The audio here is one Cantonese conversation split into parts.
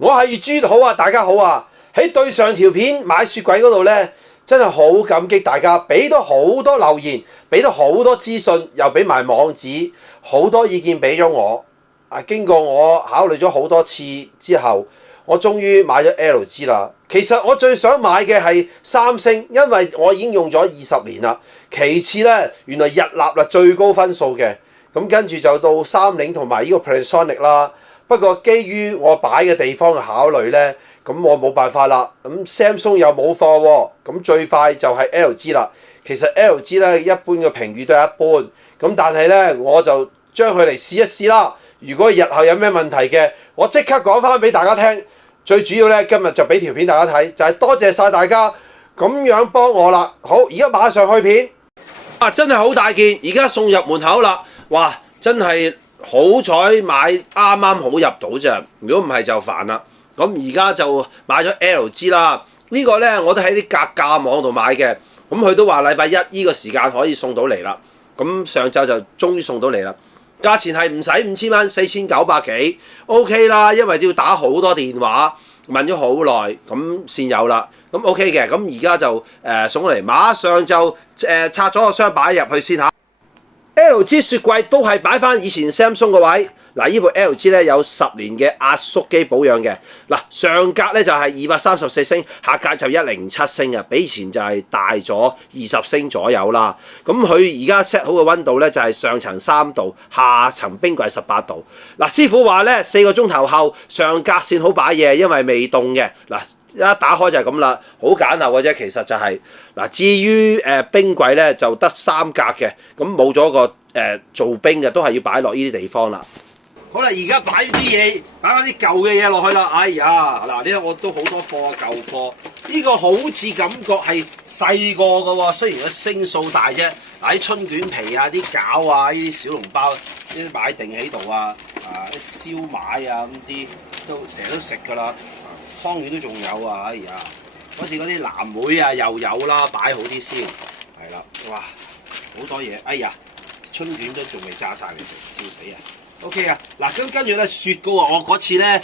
我係月豬好啊，大家好啊！喺對上條片買雪櫃嗰度呢，真係好感激大家，俾到好多留言，俾到好多資訊，又俾埋網址，好多意見俾咗我。經過我考慮咗好多次之後，我終於買咗 LG 啦。其實我最想買嘅係三星，因為我已經用咗20年啦。其次呢，原來日立啦最高分數嘅，咁跟住就到三菱同埋呢個 Panasonic 啦。不過基於我擺嘅地方嘅考慮呢，咁我冇辦法啦。咁 Samsung 又冇貨喎，咁最快就係 LG 啦。其實 LG 呢，一般嘅評語都係一般，咁但係呢，我就將佢嚟試一試啦。如果日後有咩問題嘅，我即刻講翻俾大家聽。最主要呢，今日就俾條片大家睇，就係多謝晒大家咁樣幫我啦。好，而家馬上去片。真係好大件，而家送入門口啦。哇，真係〜好彩買啱啱好入到咋，如果唔係就煩啦。咁而家就買咗 LG 啦，呢個呢，我都喺啲格價網度買嘅，咁佢都話禮拜一呢個時間可以送到嚟啦。咁上晝就終於送到嚟啦，價錢係唔使5000蚊，4900幾 OK 啦，因為都要打好多電話問咗好耐，咁先有啦。咁 OK 嘅，咁而家就送嚟，馬上就拆咗個箱擺入去先嚇。LG 雪櫃都係擺翻以前 Samsung 個位，嗱呢部 LG 咧有10年嘅壓縮機保養嘅，嗱上格咧就係234升，下格就107升啊，比以前就係大咗20升左右啦。咁佢而家 set 好嘅溫度咧就係上層3度，下層冰櫃18度。嗱師傅話咧4個鐘頭後上格先好擺嘢，因為未凍嘅。嗱一打開就係咁啦，好簡陋嘅啫。其實就係、是、嗱，至於冰櫃咧就得3格嘅，咁冇咗個做冰嘅，都係要擺落呢啲地方啦。好啦，而家擺啲嘢，擺翻啲舊嘅嘢落去啦。哎呀，嗱呢我都好多貨舊貨，呢、這個好似感覺係細個嘅喎，雖然個升數大啫。嗱啲春卷皮啊、啲餃啊、呢啲小籠包，呢啲擺定喺度啊，啲燒賣啊咁啲都成日都食㗎啦。湯圓都仲有啊！哎呀，嗰時嗰啲藍莓啊又有啦，擺好啲先，係啦，哇，好多嘢！哎呀，春卷都仲未炸晒嚟食，笑死啊 ！OK 啊，嗱咁跟住咧雪糕啊，我嗰次咧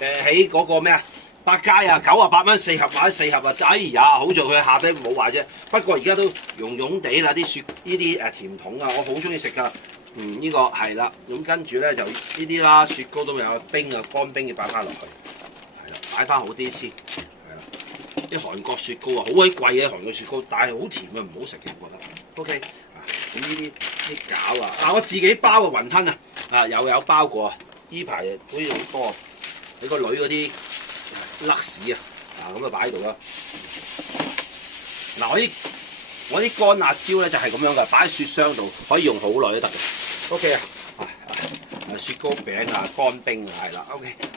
喺嗰個咩啊百佳啊98蚊4盒買4盒啊，哎呀，好在佢下低冇壞啫。不過而家都溶溶地啦，啲雪呢啲甜筒啊，我好中意食㗎。呢個係啦，咁跟住咧就呢啲啦，雪糕都有冰啊，乾冰要擺翻落去。擺翻好啲先，係啦。啲韓國雪糕啊，好鬼貴嘅韓國雪糕，但係好甜嘅，唔好食嘅，我覺得。OK，咁呢啲餃啊，我自己包嘅雲吞啊，又有包過啊。呢排好似好多，你個女嗰啲甩屎啊，咁啊擺喺度啦。嗱，我啲乾辣椒咧就係咁樣嘅，擺喺雪箱度可以用好耐都得嘅。OK 啊，雪糕餅啊，乾冰啊，係啦。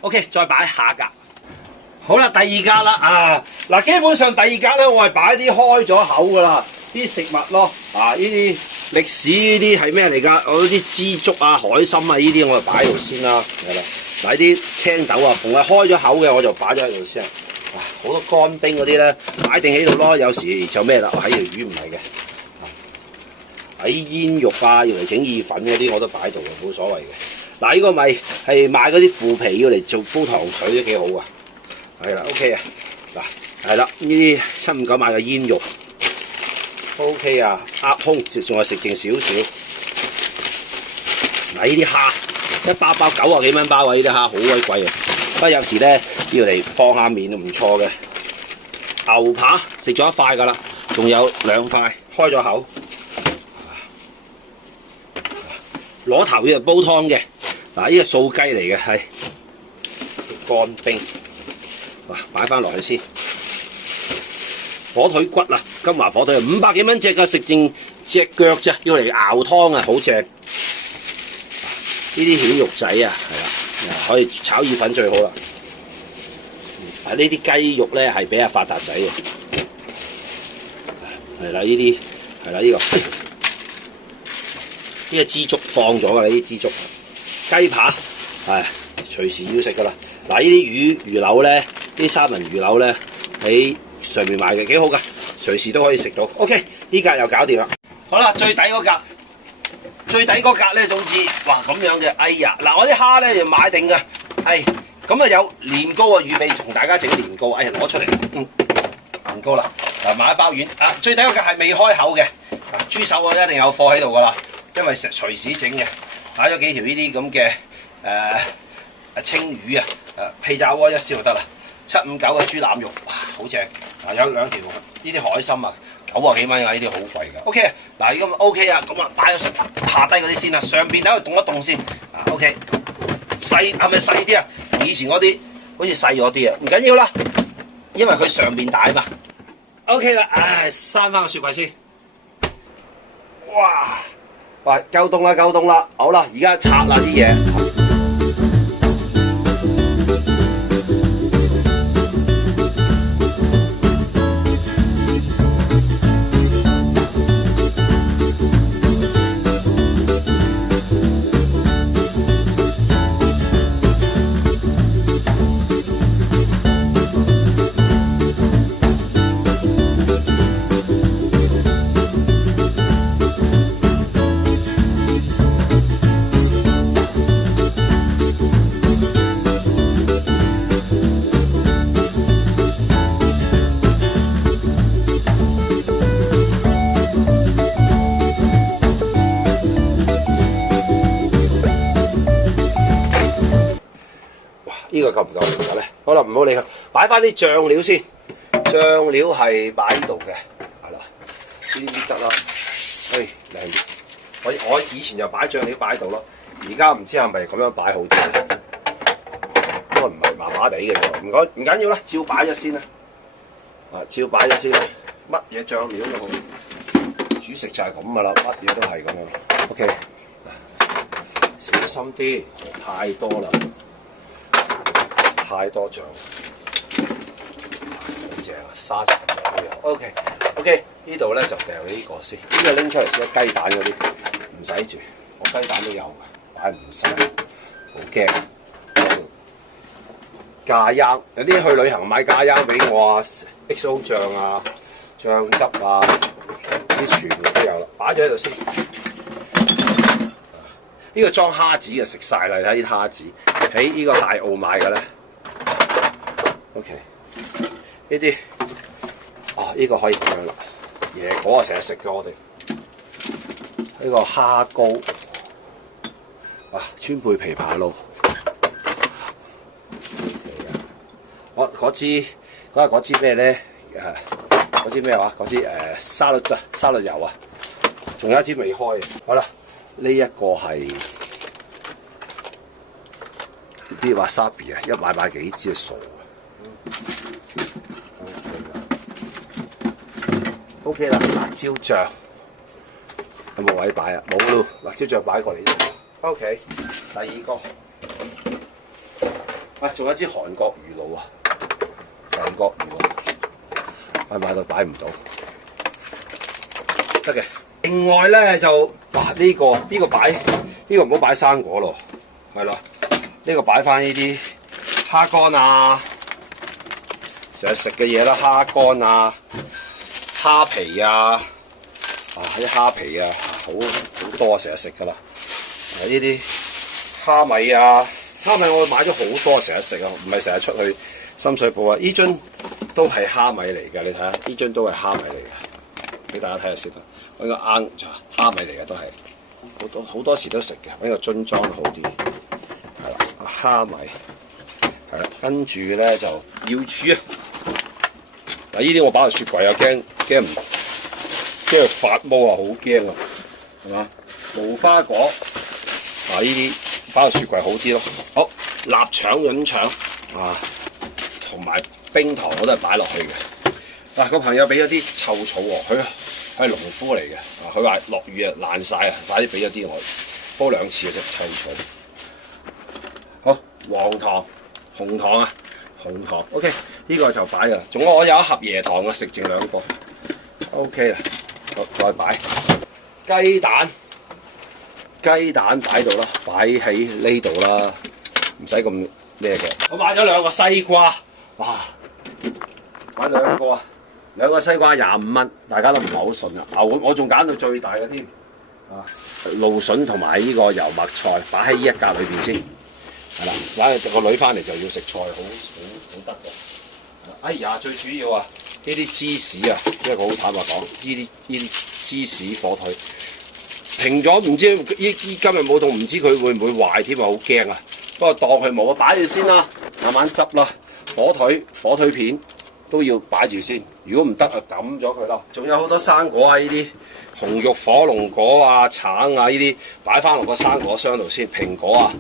OK， 再擺下格。好啦，第二格啦嗱，基本上第二格咧，我係擺啲開咗口噶啦，啲食物咯，呢啲歷史呢啲係咩嚟㗎？我啲枝竹啊、海參啊呢啲我就擺喺度先啦，係啦。嗱啲青豆啊，逢係開咗口嘅我就擺咗喺度先。好多乾冰嗰啲咧，擺定喺度咯。有時就咩啦，喺條魚唔係嘅，喺煙肉啊，要嚟整意粉嗰啲我都擺度嘅，冇所謂嘅。嗱，呢個咪係買嗰啲腐皮要嚟做煲糖水都幾好啊。係啦 ，OK 啊，嗱，係啦，呢啲759買嘅煙肉 ，OK 啊，鴨胸仲係食剩少少。嗱，呢啲蝦一包90幾蚊包啊，呢啲蝦好鬼貴啊，不過有時咧要嚟放下面都唔錯嘅。牛扒食咗1塊㗎啦，仲有2塊開咗口。螺頭要嚟煲湯嘅，嗱，呢個素雞嚟嘅，係乾冰。擺翻落去先，火腿骨啊，金華火腿500幾蚊隻㗎，食剩隻腳啫，要嚟熬湯啊，好正。呢啲蜆肉仔啊，係啦，可以炒意粉最好啦。呢啲雞肉咧係俾阿發達仔嘅，係啦，呢啲係啦，呢個枝竹放咗㗎啦，呢啲枝竹雞扒係隨時要食㗎啦。嗱，呢啲魚柳咧。啲三文魚柳咧喺上面買嘅幾好㗎，隨時都可以食到。OK， 呢格又搞掂啦。好啦，最底嗰格咧，總之哇咁樣嘅。哎呀，嗱我啲蝦咧就買定㗎，咁啊有年糕啊，預備同大家整年糕，哎呀攞出嚟，年糕啦，嗱買一包丸，啊最第一個係未開口嘅，豬手我一定有貨喺度噶啦，因為隨時整嘅，買咗幾條呢啲咁嘅青魚啊，氣炸鍋一燒就得啦，759嘅豬腩肉，哇好正，有2條呢啲海參啊，90幾蚊啊，呢啲好貴㗎。OK， 嗱咁 OK 啊，咁啊擺咗下低嗰啲先啦，上邊喺度凍一凍先，OK。細係咪細啲啊？同以前嗰啲好似細咗啲啊，唔緊要啦，因為佢上邊大嘛。OK 啦，唉，閂翻個雪櫃先。哇！喂，夠凍啦，夠凍啦，好啦，而家拆啦啲嘢。呢個夠唔夠味㗎咧？好啦，唔好理佢，擺翻啲醬料先。醬料係擺呢度嘅，係啦，呢啲得啦。誒靚啲。我以前就擺醬料擺喺度咯，而家唔知係咪咁樣擺好啲？應該唔係麻麻地嘅喎，唔緊要啦，照擺咗先啦。照擺咗先啦，乜嘢醬料都好，煮食就係咁㗎啦，乜嘢都係咁樣。OK， 小心啲，太多啦。太多醬，好正啊！沙茶都有。OK， 呢度咧就掉呢個先，呢個拎出嚟先。雞蛋嗰啲唔使住，我雞蛋都有嘅，擺唔晒，好驚。咖椰，有啲去旅行買咖椰俾我啊 ，XO 醬啊、醬汁啊，啲全部都有啦，擺咗喺度先。呢個裝蝦子嘅食晒啦，你睇啲蝦子喺呢個大澳買嘅咧。OK， 呢啲呢個可以咁樣啦。椰果啊，成日食嘅我哋呢個蝦膏，川貝枇杷露。嗰支咩咧？嗰支咩話？嗰支沙律油啊，仲有一支未開嘅。好啦，呢一個係啲 wasabi 啊，一買幾支啊，傻。OK 啦，辣椒醬有冇位擺啊？冇咯，辣椒醬擺過嚟。OK， 第二個，仲有一支韓國魚露啊，韓國魚露，買到擺唔到，得嘅。另外咧就呢個擺呢個唔好擺生果咯，係啦，呢個擺翻呢啲蝦乾啊。成日食嘅嘢啦，蝦乾啊、蝦皮啊，啲蝦皮啊，好多啊，成日食噶啦。呢啲蝦米啊，蝦米我買咗好多，成日食啊，唔係成日出去深水埗啊。呢樽都係蝦米嚟嘅，你睇下，呢樽都係蝦米嚟嘅，俾大家睇下先啦。揾個罌蝦米嚟嘅都係，好多時都食嘅，揾個樽裝好啲。係啦，蝦米係啦，跟住咧就瑤柱啊。嗱，呢啲我擺落雪櫃啊，驚佢發毛啊，好驚啊，係嘛？無花果，呢啲擺落雪櫃好啲咯。好，臘腸、潤腸同埋冰糖我都係擺落去嘅。個朋友俾咗啲臭草喎，佢係農夫嚟嘅，佢話落雨啊爛晒啊，快啲俾咗啲我，煲2次嘅啫，臭草。好，黃糖、紅糖啊。紅糖 ，OK， 呢個就擺㗎啦。仲有我有一盒椰糖啊，食剩2個 ，OK 啦。好，再擺雞蛋擺度啦，擺喺呢度啦，唔使咁咩嘅。我買咗2個西瓜，哇！買2個2個西瓜25蚊，大家都唔係好信啊。我仲揀到最大嘅添，蘆筍同埋呢個油麥菜擺喺呢一格裏邊先。係啦，玩個女翻嚟就要食菜，好得嘅。哎呀，最主要啊，呢啲芝士啊，因為我好坦白講，呢啲芝士火腿停咗，唔知今日冇凍，唔知佢會唔會壞添啊，好驚啊！不過當佢冇啊，擺住先啦，慢慢執啦。火腿片都要擺住先，如果唔得啊，抌咗佢啦。仲有好多生果啊，呢啲紅肉火龍果啊、橙啊呢啲，擺翻落個生果箱度先。蘋果啊，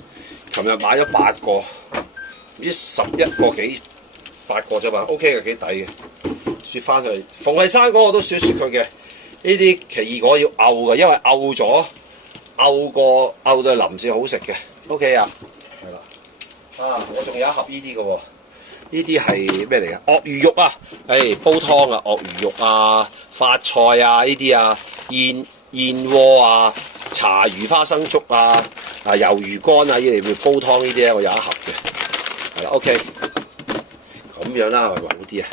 琴日買咗8個，唔知11個幾8個啫嘛 ，OK 嘅，幾抵嘅。雪翻去，逢係生果我都雪佢嘅。呢啲奇異果要漚嘅，因為漚到淋先好食嘅。OK 啊，係啦。啊，我仲有一盒呢啲嘅喎。呢啲係咩嚟嘅？鱷魚肉啊，煲湯啊，鱷魚肉啊，發菜啊，呢啲啊，燕窩啊，茶魚花生粥啊，魷魚乾啊，呢啲嚟煲湯呢啲咧，我有一盒嘅，係啦 ，OK， 咁樣啦，係咪好啲啊？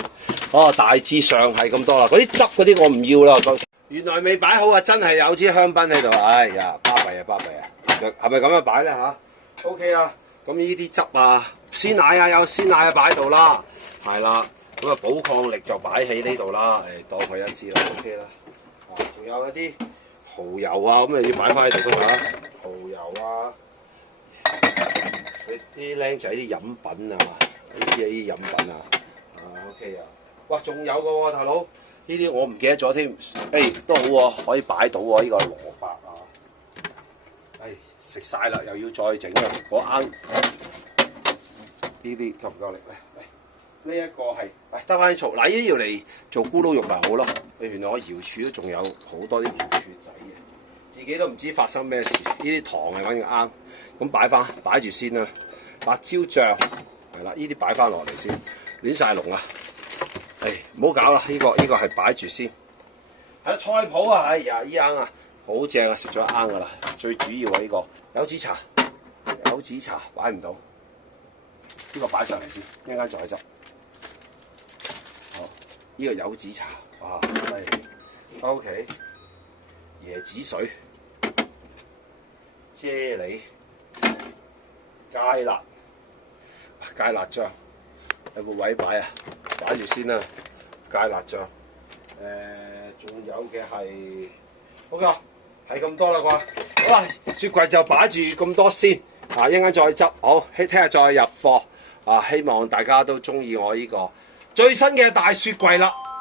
哦，大致上係咁多啦，嗰啲汁嗰啲我唔要啦。原來未擺好啊，真係有支香檳喺度，哎呀，巴閉啊，係咪咁樣擺咧吓 OK 啦，咁呢啲汁啊。鮮奶啊，有鮮奶啊擺喺度啦，係啦，咁啊寶礦力就擺喺呢度啦，當佢一支啦 ，OK 啦。啊，仲有一啲蠔油啊，咁啊要擺翻喺度㗎嚇，蠔油啊，啲僆仔啲飲品啊，呢啲飲品啊，OK 啊。哇，仲有個喎，大佬，呢啲我唔記得咗添，都好喎，可以擺到喎，呢個係蘿蔔啊，食晒啦，又要再整啊，嗰啱。呢啲夠唔夠力咧？呢一個係得翻啲醋，嗱呢啲要嚟做咕嚕肉咪好咯。原來我瑤柱都仲有好多啲瑤柱仔嘅，自己都唔知發生咩事。呢啲糖係揾嘅啱，咁擺住先啦。辣椒醬係啦，呢啲擺翻落嚟先，亂晒龍啊！唔好搞啦，呢個係擺住先。係啦，菜譜啊，哎呀，呢罌啊好正啊，食咗一罌噶啦。最主要係呢個柚子茶擺唔到。呢個擺上嚟先，一陣間再執。好，呢個柚子茶，哇，犀利。OK， 椰子水、啫喱、芥辣醬，有冇位擺啊？擺住先啦，芥辣醬。仲有嘅係 OK 啊，係咁多啦啩。好啦，雪櫃就擺住咁多先。一陣間再執，好，聽日再入貨。希望大家都中意我呢個最新嘅大雪櫃啦〜